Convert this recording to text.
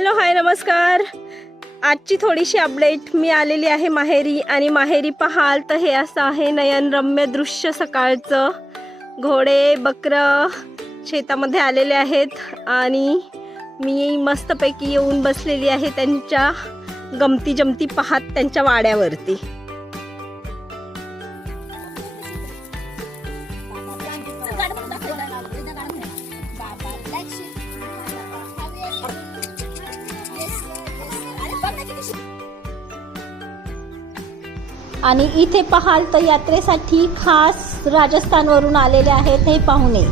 Hello hi नमस्कार। आजची थोडीशी अपडेट। मी आलेली आहे माहेरी आणि माहेरी पाहाल तर हे असं आहे नयनरम्य दृश्य सकाळचं। घोडे बकरं शेतामध्ये आलेले आहेत आणि मी मस्तपैकी येऊन बसलेली आहे त्यांच्या गमती जमती पाहत त्यांच्या वाड्यावरती। आणि इथे पाहाल तर यात्रेसाठी खास राजस्थानवरून आलेले आहेत हे पाहुणे।